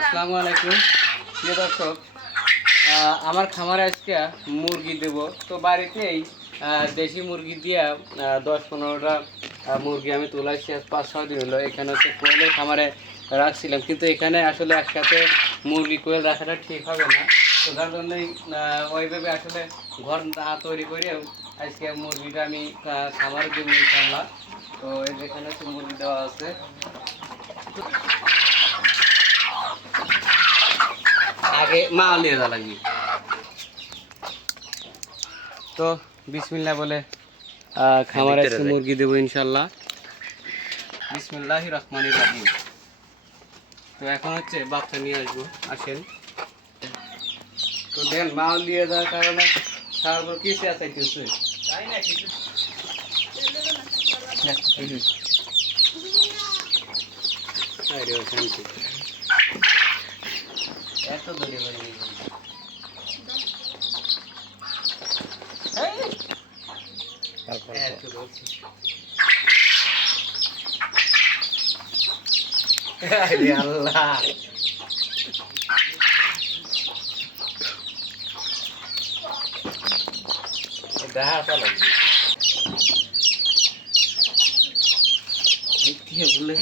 আসসালামু আলাইকুম প্রিয় দর্শক আমার খামারে আজকে মুরগি দেব। তো বাড়িতেই দেশি মুরগি দিয়া দশ পনেরোটা মুরগি আমি তোলাইছি পাঁচ, ছয় দিন হলো। এখানে হচ্ছে খামারে রাখছিলাম। কিন্তু এখানে আসলে একসাথে মুরগি কোয়েল রাখাটা ঠিক হবে না। তো তার জন্যই ওইভাবে আসলে ঘর না তৈরি করেও আজকে মুরগিটা আমি খামারে দেবো ইনশাল্লাহ তো এই যেখানে হচ্ছে মুরগি দেওয়া আছে। আগে মা নিয়ে যাওয়া লাগবে। তো বিসমিল্লা বলে আহ, খামারে। মুরগি দেবো ইনশাল্লাহ। বিসমিল্লাহ রহমান রাহিম। তো এখন হচ্ছে বাচ্চা নিয়ে আসব। আসেন। তো দেন মাল দিয়ে দেওয়ার কারণে কিছু আরে এত দূরে বাড়ি এত দূর আরে আল্লাহ দেখা চালাই কি বলে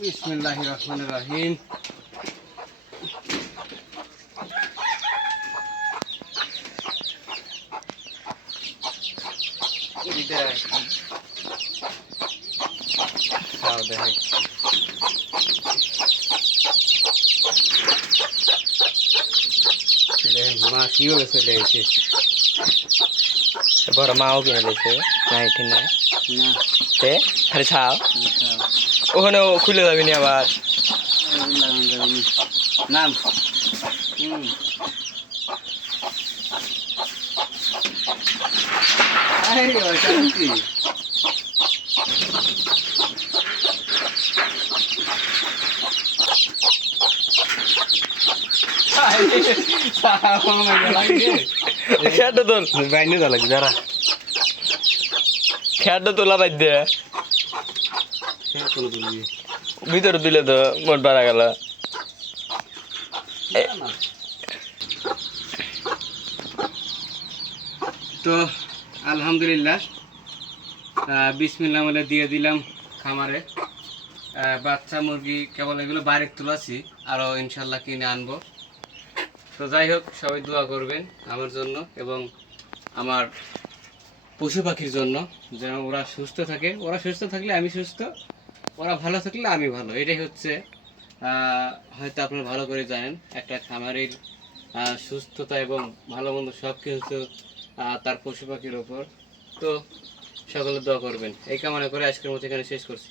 বিসমিল্লাহির রহমানির রহিম ভিতরে দেখাই। মা কীভাবে চলে এসেছে বড় মাও কিনে দিয়েছে না এটি না। তে? খালি ছাও। ওখানে খুলে যাবি নি আবার। নাম। আরে অশান্তি খেয়াটা তোর বাইনে যারা তোলা বাদ দে। ভিতরে দিলে তো মোট বাড়া গেল। তো, আলহামদুলিল্লাহ। বলে দিয়ে দিলাম খামারে। বাচ্চা, মুরগি কেবল এগুলো বাইরে তুলাছি আরও ইনশাল্লাহ কিনে আনব। তো যাই হোক, সবাই দোয়া করবেন আমার জন্য এবং আমার পশু পাখির জন্য, যেন ওরা সুস্থ থাকে। ওরা সুস্থ থাকলে আমি সুস্থ, ওরা ভালো থাকলে আমি ভালো। এটাই হচ্ছে হয়তো আপনারা ভালো করে জানেন, একটা খামারের সুস্থতা এবং ভালো মন্দ সব কিছু তার পশু পাখির ওপর। তো সকলে দোয়া করবেন। এই কামনা করে আজকের মতো এখানে শেষ করছি।